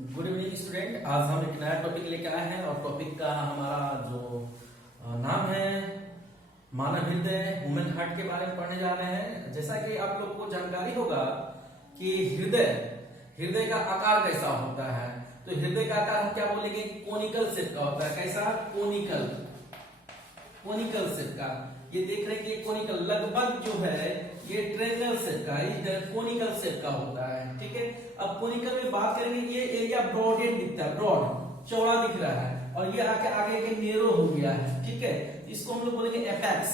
Good evening student. आज हम एक नया टॉपिक लेके आए हैं और टॉपिक का हमारा जो नाम है मानव हृदय ह्यूमन हार्ट के बारे में पढ़ने जा रहे हैं। जैसा कि आप लोग को जानकारी होगा कि हृदय हृदय का आकार कैसा होता है, तो हृदय का आकार हम क्या बोलेंगे, कोनिकल शेप का होता है। कैसा? कोनिकल शेप का। ये देख रहे हैं कि कोनिकल लगभग जो है ये ट्रेंगल शेप का, कोनिकल शेप का होता है। ठीक है, अब कोनिकल में बात करेंगे, ये एरिया ब्रॉडेड दिखता है, ब्रॉड चौड़ा दिख रहा है, और ये आगे के नेरो हो गया है। ठीक है, इसको हम लोग बोलेंगे एपेक्स।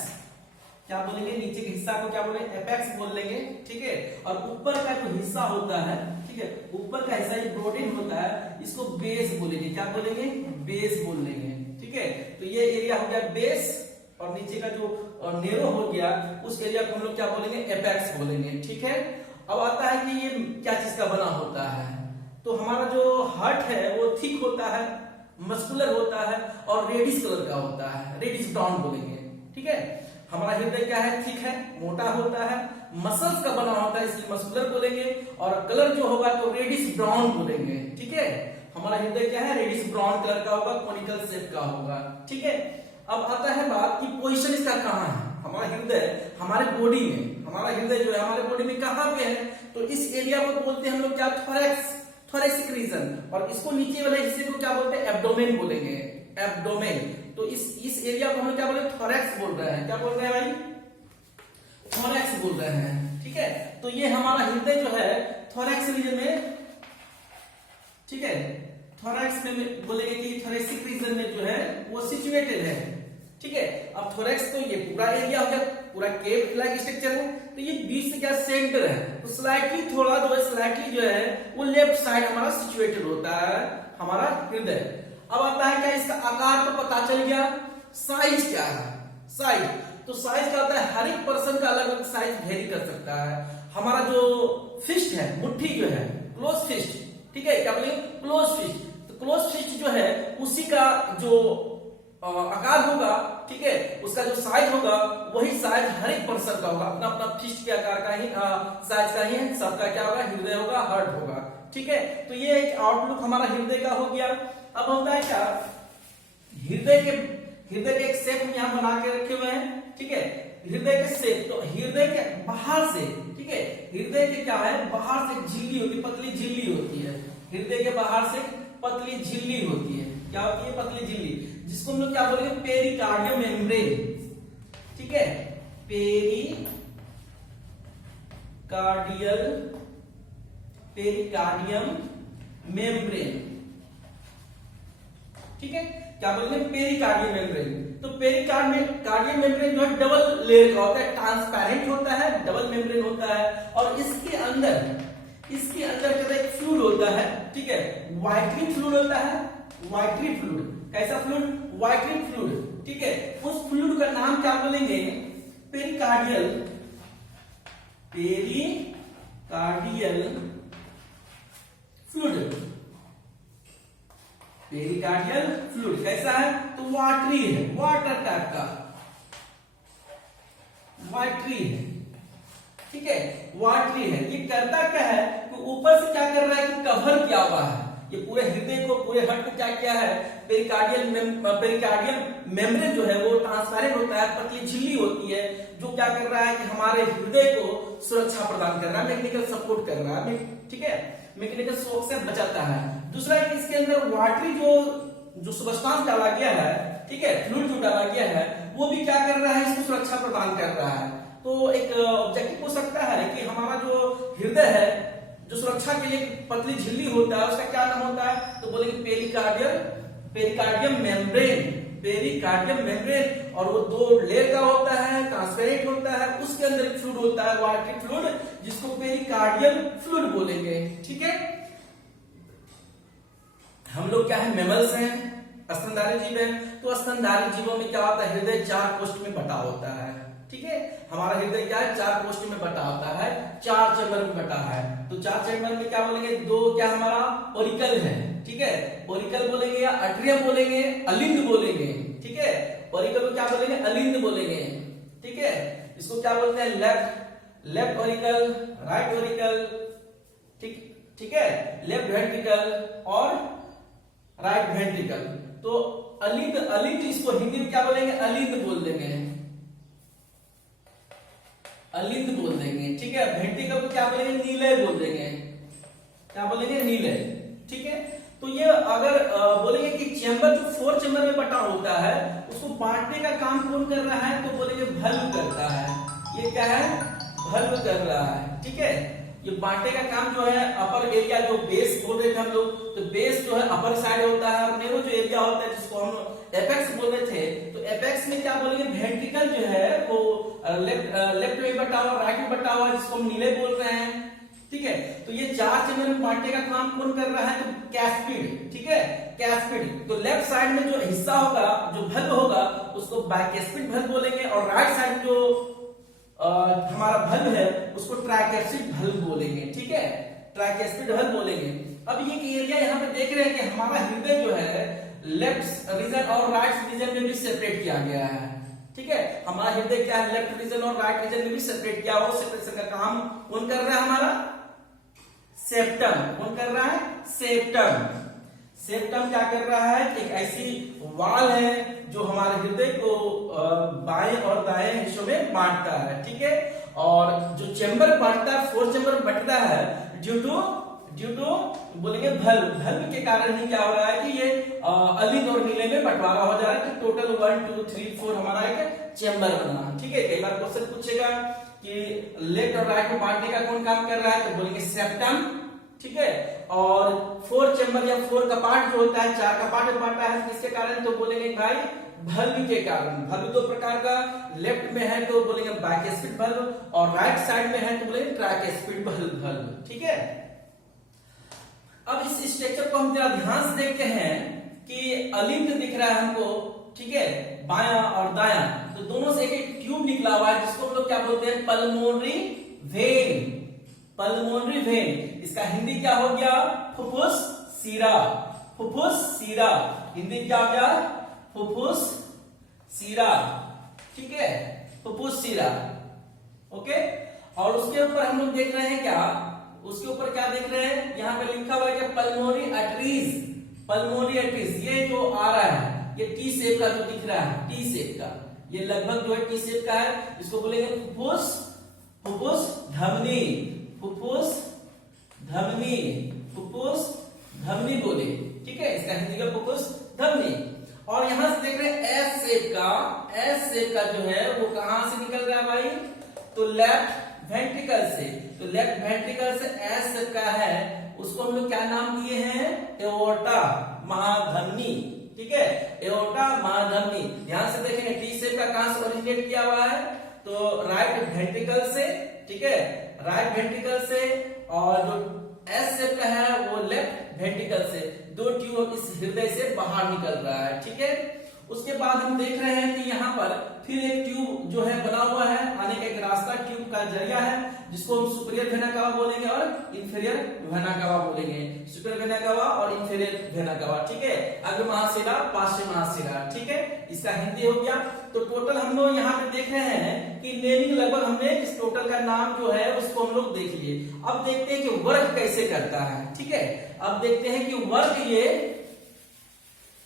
क्या बोलेंगे? नीचे के हिस्सा को क्या बोलेंगे? एपेक्स बोल लेंगे। ठीक है, और ऊपर का जो हिस्सा होता है, ठीक है, ऊपर का हिस्सा ये ब्रॉडेड होता है, इसको बेस बोलेंगे। क्या बोलेंगे? बेस बोल लेंगे। ठीक है, तो ये एरिया हो गया बेस, और नीचे का जो नेरो हो गया उस एरिया को हम लोग क्या बोलेंगे? एपेक्स बोलेंगे। ठीक है, अब आता है कि ये क्या चीज का बना होता है। तो हमारा जो हार्ट है वो थिक होता है, मस्कुलर होता है, और रेडिश कलर का होता है, रेडिश ब्राउन बोलेंगे। ठीक है, हमारा हृदय क्या है? थिक है, मोटा होता है, मसल्स का बना होता है, इसलिए मस्कुलर बोलेंगे, और कलर जो होगा तो रेडिश ब्राउन बोलेंगे। ठीक है, हमारा हृदय क्या है? रेडिश ब्राउन कलर का होगा, कोनिकल शेप का होगा। ठीक है, अब आता है बात कि पोजीशन इसका कहाँ है। हमारा हृदय हमारे बॉडी में, हमारा हृदय जो है हमारे बॉडी में कहाँ पे है, तो इस एरिया को बोलते हैं हम लोग क्या? Thorax, thoracic region. और इसको नीचे वाले हिस्से को क्या बोलते हैं? एब्डोमेन बोलेंगे, एब्डोमेन। तो इस एरिया को हम लोग क्या बोले? थोरैक्स बोल रहे हैं। क्या बोल रहे हैं भाई? थोरैक्स बोल रहे हैं। ठीक है, तो ये हमारा हृदय जो है थोरैक्स रीजन में, ठीक है, थोरैक्स में बोलेंगे कि थोरैसिक रीजन में जो है वो सिचुएटेड है। ठीक है, अब थोरैक्स तो ये पूरा एरिया हो गया, पूरा केव लाइक स्ट्रक्चर है, तो ये बीच से क्या सेंटर है, तो स्लाइटली थोड़ा जो है वो लेफ्ट साइड हमारा सिचुएटेड होता है हमारा हृदय। अब आता है क्या? इसका आकार तो पता चल गया, साइज क्या है? साइज, तो साइज क्या होता है? हर एक पर्सन का अलग अलग साइज वेरी कर सकता है। हमारा जो फिस्ट है, मुट्ठी जो है, क्लोज फिस्ट, ठीक है, क्या बोलेंगे? Close fist. तो क्लोज फिस्ट जो है उसी का जो आकार होगा, ठीक है, उसका जो साइज होगा वही साइज हर एक पर्सन का होगा, अपना अपना फिस्ट के आकार का ही साइज का ही सबका क्या होगा? हृदय होगा, हार्ट होगा। ठीक है, तो ये एक आउटलुक हमारा हृदय का हो गया। अब होता है क्या? हृदय के एक शेप हम यहाँ बना के रखे हुए हैं। ठीक है, हृदय के शेप, तो हृदय के बाहर से, ठीक है, हृदय के क्या है? बाहर से झिल्ली होती है, पतली झिल्ली होती है। हृदय के बाहर से पतली झिल्ली होती है। क्या होती है? पतली झिल्ली, जिसको हम लोग क्या बोलेंगे? Pericardium membrane. ठीक है, पेरिकार्डियम मेम्ब्रेन। ठीक है, क्या बोलेंगे? Pericardium membrane. तो पेरिकार्डियम मेम्ब्रेन जो है डबल लेयर का होता है, ट्रांसपेरेंट होता है, डबल मेम्ब्रेन होता है, और इसके अंदर एक फ्लूइड होता है। ठीक है, वाइटरी फ्लूइड होता है, वाइटरी फ्लूइड। कैसा फ्लूइड? वाइटरी फ्लूइड। ठीक है, उस फ्लूइड का नाम क्या बोलेंगे? Pericardial fluid. पेरिकार्डियल फ्लूइड कैसा है? तो वाटरी है, वाटर टाइप का वाटरी है। ठीक है, वाटरी है। ये करता क्या है कि ऊपर से क्या कर रहा है कि कवर किया हुआ है, ये पूरे हृदय को, पूरे हार्ट को क्या किया है? पेरिकार्डियल मेम्ब्रेन जो है वो ट्रांसपेरेंट होता है, पतली झिल्ली होती है, जो क्या कर रहा है कि हमारे हृदय को सुरक्षा प्रदान कर रहा है, मैकेनिकल सपोर्ट कर रहा है। ठीक है, मैकेनिकल शॉक से बचाता है। दूसरा है कि इसके अंदर वाटरी जो सब्सटेंस डाला गया है, ठीक है, फ्लूइड जो डाला गया है, वो भी क्या कर रहा है? इसको सुरक्षा प्रदान कर रहा है। तो एक ऑब्जेक्टिव हो सकता है कि हमारा जो हृदय है, जो सुरक्षा के लिए पतली झिल्ली होता है, उसका क्या नाम होता है? तो बोलेंगे पेरिकार्डियम मेम्ब्रेन। और वो दो लेयर का होता है, ट्रांसपेरेंट होता है, उसके अंदर एक फ्लूइड होता है, वाटरी फ्लूइड, जिसको पेरिकार्डियल फ्लूइड बोलेंगे। ठीक है, हम लोग क्या है? मैमल्स हैं, स्तनधारी जीव हैं। तो स्तनधारी जीवों में क्या होता है? हृदय 4 कोष्ठ में बटा होता है। ठीक है, हमारा हृदय क्या है? 4 कोष्ठ में बटा होता है, 4 चैम्बर में बटा है। तो 4 चैम्बर में क्या बोलेंगे? 2 क्या हमारा ओरिकल है। ठीक है, ओरिकल बोलेंगे या अट्रियम बोलेंगे, अलिंद बोलेंगे। ठीक है, ओरिकल को क्या बोलेंगे? अलिंद बोलेंगे। ठीक है, इसको क्या बोलते हैं? Left Oracle, right Oracle. ठीक, ठीक है, लेफ्ट वेंट्रिकल और राइट वेंट्रिकल। तो अलिंद, अलिंद इसको हिंदी में क्या बोलेंगे, अलिंद बोल देंगे, अलिंद बोल देंगे, ठीक है। वेंट्रिकल को क्या बोलेंगे, नीलय बोल देंगे, क्या बोलेंगे, नीलय, ठीक है। तो ये अगर बोलेंगे कि चैम्बर जो 4 चैम्बर में बटा होता है उसको बांटने का काम कौन कर रहा है, तो बोलेंगे भल्व करता है। ये क्या है, भल्व कर रहा है, ठीक है। ये बांटने का काम जो है अपर एरिया, जो बेस बोल रहे थे हम लोग, तो बेस जो है अपर साइड होता है और नेरो जो एरिया होता है जिसको हम एपेक्स बोल रहे थे, तो एपेक्स में क्या बोलेंगे, वेंट्रिकल जो है वो लेफ्ट में बटा हुआ, राइट में बटा हुआ, जिसको हम नीले बोल रहे हैं, ठीक है। तो ये 4 चैम्बर में बांटने का काम कौन कर रहा है, तो कैस्पिड, ठीक है, कैस्पिड। तो लेफ्ट साइड में जो हिस्सा होगा, जो भल्व होगा, उसको बाइकैस्पिड भल्व बोलेंगे, और राइट साइड जो हमारा भल्व है उसको ट्राइकैस्पिड भल्व बोलेंगे, ठीक है, ट्राइकैस्पिड भल्व बोलेंगे। अब ये एरिया यहाँ पे देख रहे हैं कि हमारा हृदय जो है लेफ्ट रीजन और राइट रीजन में भी सेपरेट किया गया है, ठीक है। हमारा हृदय क्या है, लेफ्ट रीजन और राइट रीजन में भी सेपरेट किया हुआ, सेपरेशन का काम कौन कर रहा है, हमारा सेप्टम। कौन कर रहा है, सेप्टम। सेप्टम क्या कर रहा है, एक ऐसी वाल है जो हमारे हृदय को बाएं और दाएं हिस्सों में बांटता है, ठीक है। और जो चैम्बर बांटता है, 4 चैम्बर बंटता है ड्यू टू बोलेंगे भल्व। भल्व के कारण ही क्या हो रहा है कि ये अलिंद और नीले में बंटवारा हो जा रहा है। तो टोटल 1 2 3 4 हमारा एक चैम्बर बना, ठीक है। कई बार क्वेश्चन पूछेगा कि लेफ्ट और राइट में बांटने का कौन काम कर रहा है, तो बोलेंगे सेप्टम, ठीक है। और 4 चैम्बर या 4 कपाट जो होता है, 4 कपाट में बांटा है, किसके कारण, तो बोलेंगे भाई भल्व के कारण। भल्व 2 प्रकार का, लेफ्ट में है तो बोलेंगे बाइकैस्पिड भल्व, और राइट साइड में है तो बोलेंगे ट्राइकैस्पिड भल्व, ठीक है। अब इस स्ट्रक्चर को हम जरा ध्यान से देखते हैं कि अलिंद दिख रहा है हमको, ठीक है, बायां और दायां, तो दोनों से एक ट्यूब निकला हुआ है जिसको हम लोग क्या बोलते हैं, पल्मोनरी वेन। पल्मोनरी वेन, इसका हिंदी क्या हो गया, फुफ्फुस सीरा। फुफ्फुस सीरा, हिंदी क्या हो गया, फुफ्फुस सीरा, ठीक है, फुफ्फुस सीरा, ओके। और उसके ऊपर हम लोग देख रहे हैं क्या, उसके ऊपर क्या देख रहे हैं, यहाँ पे लिखा हुआ है कि पल्मोनरी आर्टरीज। पल्मोनरी आर्टरीज, ये जो आ रहा है ये टी शेप का जो दिख रहा है, टी शेप का, ये लगभग जो है टी शेप का है, इसको बोलेंगे फुफ्फुस, फुफ्फुस धमनी, फुफ्फुस धमनी, फुफ्फुस धमनी बोले, ठीक है। इसका हिंदी का फुफ्फुस धमनी। और यहां से देख रहे हैं एस शेप का, एस शेप का जो है वो कहां से निकल रहा है भाई, तो लेफ्ट वेंट्रिकल से। तो लेफ्ट वेंट्रिकल से एस शेप का है, उसको हम लोग क्या नाम दिए हैं, एओर्टा, महाधमनी, ठीक है, एओर्टा महाधमनी। ध्यान से देखेंगे टी शेप का कहां से ओरिजिनेट किया हुआ है, तो राइट वेंट्रिकल से, ठीक है, राइट वेंट्रिकल से, और जो एस शेप का है वो लेफ्ट वेंट्रिकल से। 2 ट्यूब इस हृदय से बाहर निकल रहा है, ठीक है। उसके बाद हम देख रहे हैं कि यहाँ पर फिर एक ट्यूब जो है बना हुआ है, आने का एक रास्ता ट्यूब का जरिया है, जिसको हम सुपीरियर वेना कावा बोलेंगे और इंफीरियर वेना कावा बोलेंगे। सुपीरियर वेना कावा और इंफीरियर वेना कावा, ठीक है, अग्र महाशिरा, पार्श्व महाशिरा, ठीक है, इसका हिंदी हो गया। तो टोटल हम लोग यहाँ पे देख रहे हैं कि नेमिंग लगभग हमने इस टोटल का नाम जो है उसको हम लोग देख लिए। अब देखते हैं कि वर्क कैसे करता है, ठीक है। अब देखते हैं कि वर्क ये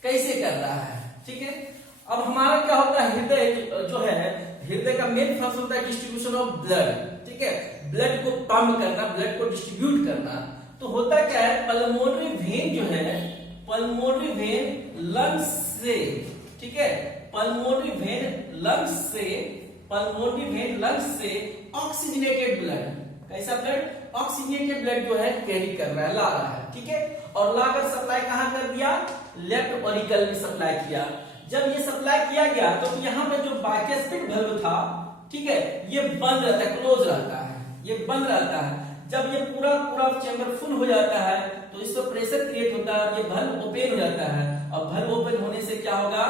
कैसे कर रहा है, ठीक है। अब हमारा क्या होता है, हृदय जो है, हृदय का मेन फंक्शन होता है डिस्ट्रीब्यूशन ऑफ ब्लड, ठीक है, ब्लड को पंप करना, ब्लड को डिस्ट्रीब्यूट करना। तो होता क्या है, पल्मोनरी वेन जो है, पल्मोनरी वेन लंग्स से, ठीक है, पल्मोनरी वेन लंग्स से, पल्मोनरी वेन लंग्स से ऑक्सीजनेटेड ब्लड, कैसा ब्लड, ऑक्सीजनेटेड ब्लड जो है कैरी कर रहा है, ला रहा है, ठीक है। और लाकर सप्लाई कहां कर दिया, लेफ्ट ऑरिकल में सप्लाई किया। जब ये सप्लाई किया गया तो यहाँ पे जो बाइकैस्पिड भल्व था, ठीक है, ये बंद रहता है, क्लोज रहता है, ये बंद रहता है। जब ये पूरा चैम्बर फुल हो जाता है तो इस पर प्रेशर क्रिएट होता है, ये भल्व ओपन हो जाता है। और भल्व ओपन होने से क्या होगा,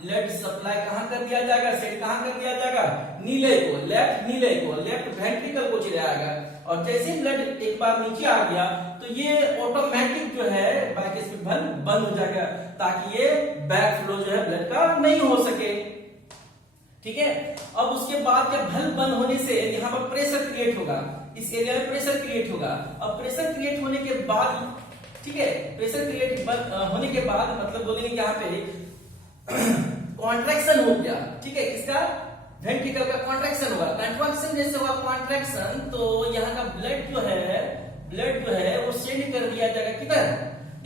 ब्लड सप्लाई कहां कर दिया जाएगा, सेट कहां कर दिया जाएगा, नीले को, लेफ्ट नीले को, लेफ्ट वेंट्रिकल को चला जाएगा। और जैसे ही ब्लड एक बार नीचे आ गया तो ये ऑटोमेटिक जो है बाइकैस्पिड भल्व बंद हो जाएगा, ताकि ये बैक फ्लो जो है ब्लड का नहीं हो सके, ठीक है। अब उसके बाद जब भल्व बंद होने से यहाँ पर प्रेशर क्रिएट होगा, इस एरिया में प्रेशर क्रिएट होगा। अब प्रेशर क्रिएट होने के बाद, ठीक है, प्रेशर क्रिएट होने के बाद मतलब बोलेंगे कि यहाँ पे कॉन्ट्रैक्शन हो गया, ठीक है, किसका, वेंट्रिकल का कॉन्ट्रैक्शन होगा। कॉन्ट्रैक्शन जैसे हुआ कॉन्ट्रैक्शन, तो यहाँ का ब्लड जो है वो सेंड कर दिया जाएगा किधर,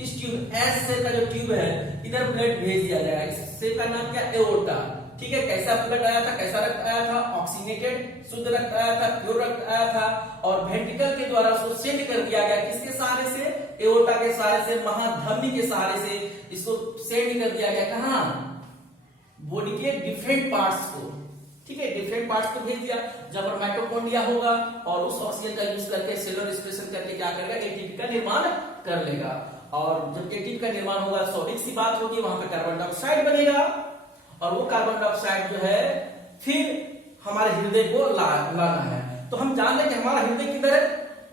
इस ट्यूब, एस शेप का जो ट्यूब है इधर ब्लड भेज दिया जाएगा। इस शेप का नाम क्या, एओर्टा, ठीक है। कैसा ब्लड आया था, कैसा रक्त आया था, ऑक्सीनेटेड शुद्ध रक्त आया था, प्योर रक्त आया था, और वेंट्रिकल के द्वारा उसको सेंड कर दिया गया किसके सहारे से, एओर्टा के सहारे से, महाधमनी के सहारे से इसको सेंड कर दिया गया कहां, बॉडी के डिफरेंट पार्ट्स को, ठीक है, डिफरेंट पार्ट्स को भेज दिया। जब माइटोकॉन्ड्रिया होगा और उस ऑक्सीजन का यूज करके सेलुलर रेस्पिरेशन करके क्या करेगा, एटीपी का निर्माण कर लेगा। और जब एटीपी का निर्माण होगा स्वाभाविक सी बात होगी वहां पे कार्बन डाइऑक्साइड बनेगा, और वो कार्बन डाइऑक्साइड जो है फिर हमारे हृदय को लाना है। तो हम जान लें कि हमारा हृदय किधर है,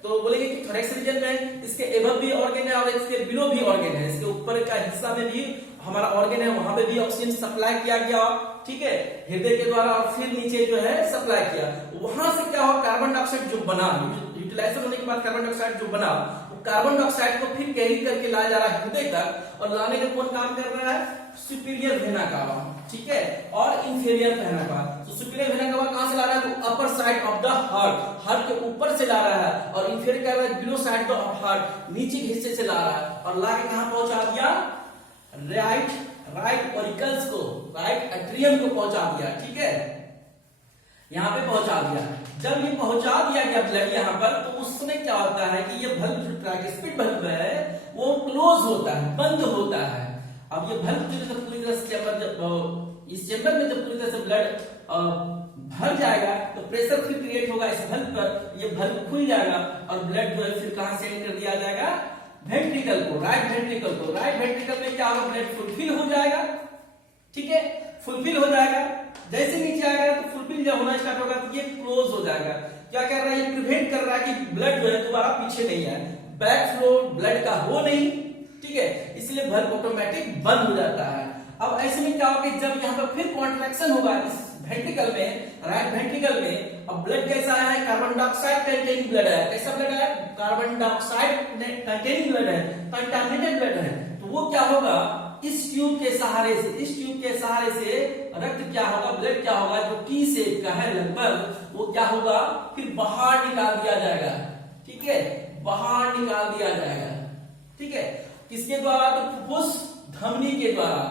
तो बोलेंगे कि थोरेक्स रीजन में, इसके एबव भी ऑर्गन है और इसके बिलो भी ऑर्गन है, इसके ऊपर का हिस्सा में भी हमारा ऑर्गन है, वहां पे भी ऑक्सीजन सप्लाई किया गया, ठीक है, हृदय के द्वारा, और फिर नीचे जो है सप्लाई किया। वहां से क्या हुआ, कार्बन डाइऑक्साइड जो बना, यूटिलाइजेशन होने के बाद कार्बन डाइऑक्साइड जो बना, वो कार्बन डाइऑक्साइड को फिर कैरी करके लाया जा रहा है हृदय तक, और लाने का कौन काम कर रहा है, सुपीरियर वेना कावा, ठीक है, और इंफीरियर वेना कावा। तो सुपीरियर वेना कावा कहां से ला रहा है, तो upper side of the heart के ऊपर से ला रहा है, और इंफीरियर कर रहा है बिलो साइड ऑफ हार्ट, नीचे के हिस्से से ला रहा है, और ला के कहां पहुंचा दिया, राइट ऑरिकल्स को, राइट एट्रियम को पहुंचा दिया, ठीक है, यहां पे पहुंचा दिया। जब ये पहुंचा दिया गया ब्लड यहां पर, तो उसमें क्या होता है कि ये बल्ब जो ट्राइस्पिड बल्ब है वो क्लोज होता है, बंद होता है। अब ये बल्ब जो पूरी तरह से चेंबर, इस चेंबर में जब पूरी तरह से ब्लड भर जाएगा तो प्रेशर फिर क्रिएट होगा इस बल्ब पर, ये बल्ब खुल जाएगा और ब्लड जो है फिर कहां सेंड कर दिया जाएगा, वेंट्रिकल को, राइट वेंट्रिकल को। राइट वेंट्रिकल में क्या होगा, ब्लड फुलफिल हो जाएगा, ठीक है, फुलफिल हो जाएगा। जैसे नीचे आएगा तो फुलफिल जब होना स्टार्ट होगा तो ये क्लोज हो जाएगा। क्या कर रहा है, ये प्रिवेंट कर रहा है कि ब्लड जो है दोबारा पीछे नहीं आए, बैक फ्लो ब्लड का हो नहीं, ठीक है, इसलिए बल्ब ऑटोमेटिक बंद हो जाता है। अब ऐसे में क्या होगा, जब यहाँ पर फिर कॉन्ट्रैक्शन होगा इस वेंट्रिकल में, राइट वेंट्रिकल में, अब ब्लड कैसा है, कार्बन डाइऑक्साइड कंटेनिंग ब्लड है। कैसा ब्लड है, कार्बन डाइऑक्साइड कंटेनिंग ब्लड है, कंटामिनेटेड ब्लड है। तो वो क्या होगा, इस ट्यूब के सहारे से, इस ट्यूब के सहारे से रक्त क्या होगा, ब्लड क्या होगा, जो टी शेप का है लगभग, वो क्या होगा, फिर बाहर निकाल दिया जाएगा, ठीक है, बाहर निकाल दिया जाएगा, ठीक है, किसके द्वारा, तो फुफ्फुस धमनी के द्वारा,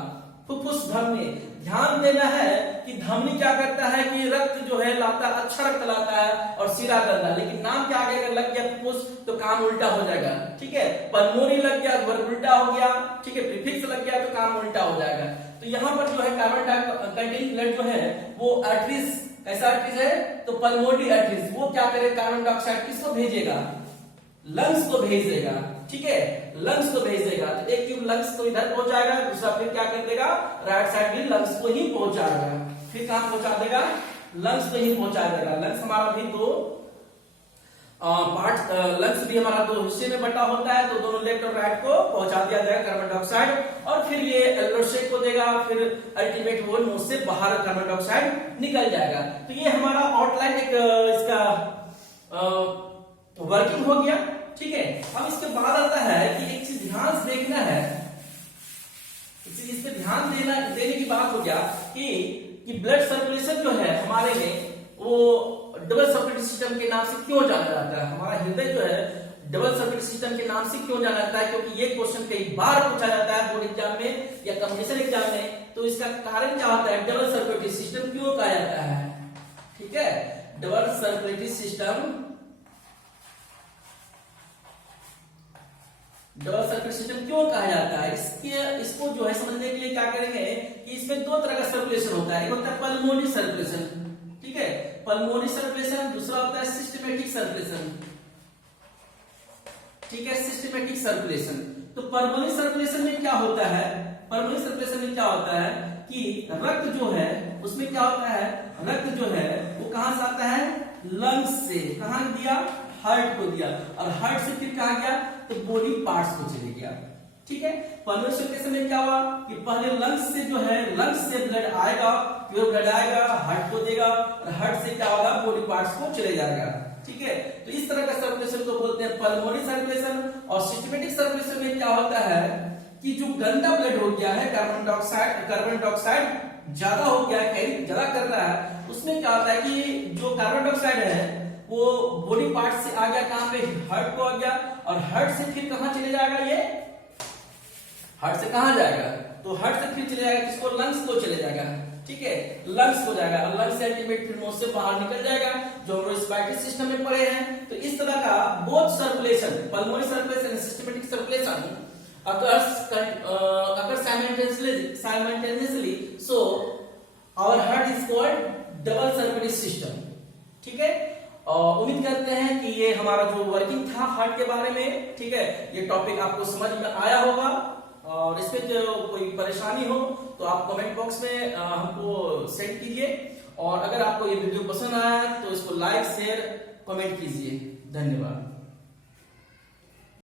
फुफ्फुस धमनी। ध्यान देना है कि धमनी क्या करता है कि रक्त जो है लाता, अच्छा रक्त लाता है और सिरा करता है, लेकिन नाम क्या आगे अगर लग गया फुफ्फुस तो काम उल्टा हो जाएगा, ठीक है, पल्मोनी लग गया वर्ब उल्टा हो गया, ठीक है, प्रीफिक्स लग गया तो काम उल्टा हो जाएगा। तो यहाँ पर जो है कार्बन कंटेनिंग ब्लड जो है वो आर्टरीज, ऐसा आर्टरीज है तो पल्मोनरी आर्टरीज, वो क्या करेगा, कार्बन डाइऑक्साइड किसको भेजेगा, लंग्स को भेज देगा, ठीक है, लंग्स को भेज देगा। तो एक ट्यूब लंग्स को इधर पहुंचाएगा, दूसरा फिर क्या कर देगा, राइट साइड भी लंग्स को ही पहुंचाएगा, फिर कहां पहुंचा देगा, लंग्स को ही पहुंचा देगा। लंग्स हमारा भी दो पार्ट, लंग्स भी हमारा दो हिस्से में बटा होता है, तो दोनों लेफ्ट और राइट को पहुंचा दिया जाएगा कार्बन डाइऑक्साइड, और फिर ये एल्वेओलर शेक को देगा, फिर अल्टीमेट वो नोज से बाहर कार्बन डाइऑक्साइड निकल जाएगा। तो ये हमारा आउटलाइन एक इसका वर्किंग हो गया, ठीक है। अब इसके बाद आता है कि एक चीज ध्यान से देखना है, इस पे ध्यान देने की बात हो गया कि ब्लड सर्कुलेशन जो है हमारे में वो डबल सर्कुलेटरी सिस्टम के नाम से क्यों जाना जाता है। हमारा हृदय जो है डबल सर्कुलेटरी सिस्टम के नाम से क्यों जाना जाता है, क्योंकि ये क्वेश्चन कई बार पूछा जाता है बोर्ड एग्जाम में या कॉम्बिनेशन एग्जाम में। तो इसका कारण क्या होता है, डबल सर्कुलेटरी सिस्टम क्यों कहा जाता है, ठीक है, double circulatory system, double circulatory system क्यों कहा जाता है, इसको जो है समझने के लिए क्या करेंगे कि इसमें दो तरह का सर्कुलेशन होता है, एक होता है पल्मोनरी सर्कुलेशन, ठीक है, पल्मोनरी सर्कुलेशन, दूसरा होता है सिस्टमैटिक सर्कुलेशन, ठीक है, सिस्टमैटिक सर्कुलेशन। तो पल्मोनरी सर्कुलेशन में क्या होता है, पल्मोनरी सर्कुलेशन में क्या होता है कि रक्त जो है उसमें क्या होता है, रक्त जो है वो कहां से आता है, लंग्स से, कहां दिया, हार्ट को दिया, और हार्ट से फिर कहां गया, तो बॉडी पार्ट्स को चले गया, ठीक है। पल्मोनरी सर्कुलेशन में क्या हुआ कि पहले लंग्स से जो है, लंग्स से ब्लड आएगा, प्योर ब्लड आएगा, हार्ट को देगा, और हार्ट से क्या होगा, बॉडी पार्ट्स को चले जाएगा, ठीक है। तो इस तरह का सर्कुलेशन को बोलते हैं पल्मोनरी सर्कुलेशन। और सिस्टमेटिक सर्कुलेशन में क्या होता है कि जो गंदा ब्लड हो गया है, कार्बन डाइऑक्साइड ज्यादा हो गया है, कैरी ज्यादा कर रहा है, उसमें क्या होता है कि जो कार्बन डाइऑक्साइड है वो बॉडी पार्ट से आ गया कहां पे, हार्ट को आ गया, और हार्ट से फिर कहां चले जाएगा, ये हार्ट से कहां जाएगा, तो हार्ट से फिर चले जाएगा किसको, लंग्स को चले जाएगा, ठीक है, लंग्स हो जाएगा, और लंग्स से अल्टीमेट फिर नोज से बाहर निकल जाएगा जो रेस्पिरेटरी सिस्टम में पड़े हैं। तो इस तरह का both circulation, pulmonary circulation and systematic circulation occurs simultaneously, so our heart is called double circulatory system, ठीक है। उम्मीद करते हैं कि ये हमारा जो वर्किंग था हार्ट के बारे में, ठीक है, ये टॉपिक आपको समझ में आया होगा। और इसमें जो कोई परेशानी हो तो आप कमेंट बॉक्स में हमको सेंड कीजिए। और अगर आपको ये वीडियो पसंद आया तो इसको लाइक शेयर कमेंट कीजिए। धन्यवाद।